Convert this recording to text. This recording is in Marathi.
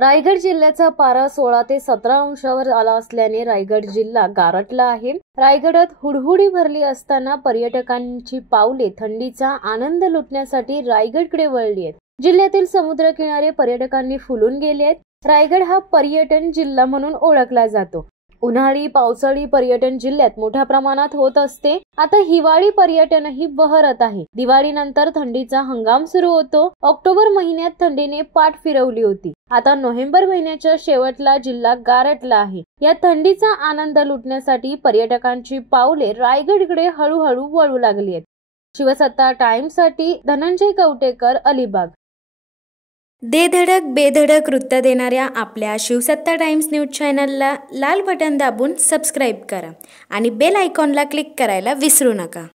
रायगड जिल्ह्याचा पारा 16 ते 17 अंशावर आला असल्याने रायगड जिल्हा गारठला आहे। रायगडात हुडहुडी भरली असताना पर्यटकांची पावले थंडीचा आनंद लुटण्यासाठी रायगडकडे वळली आहेत। जिल्ह्यातील समुद्रकिनारे पर्यटकांनी फुलून गेले आहेत। रायगड हा पर्यटन जिल्हा म्हणून ओळखला जातो। उन्हाळी पावसाळी पर्यटन जिल्ह्यात मोठ्या प्रमाणात होत असते। आता हिवाळी पर्यटनही बहरत आहे। दिवाळीनंतर थंडीचा हंगाम सुरू होतो। ऑक्टोबर महिन्यात थंडीने पाठ फिरवली होती। आता नोव्हेंबर महिन्याच्या शेवटला जिल्हा गारठला आहे। या थंडीचा आनंद लुटण्यासाठी पर्यटकांची पावले रायगडकडे हळूहळू वळू लागली आहेत। शिवसत्ता टाइम्ससाठी धनंजय कवटेकर, अलिबाग। दे धडक बेधडक वृत्त देणाऱ्या आपल्या शिवसत्ता टाइम्स न्यूज चॅनलला लाल बटन दाबून सबस्क्राईब करा आणि बेल आयकॉनला क्लिक करायला विसरू नका।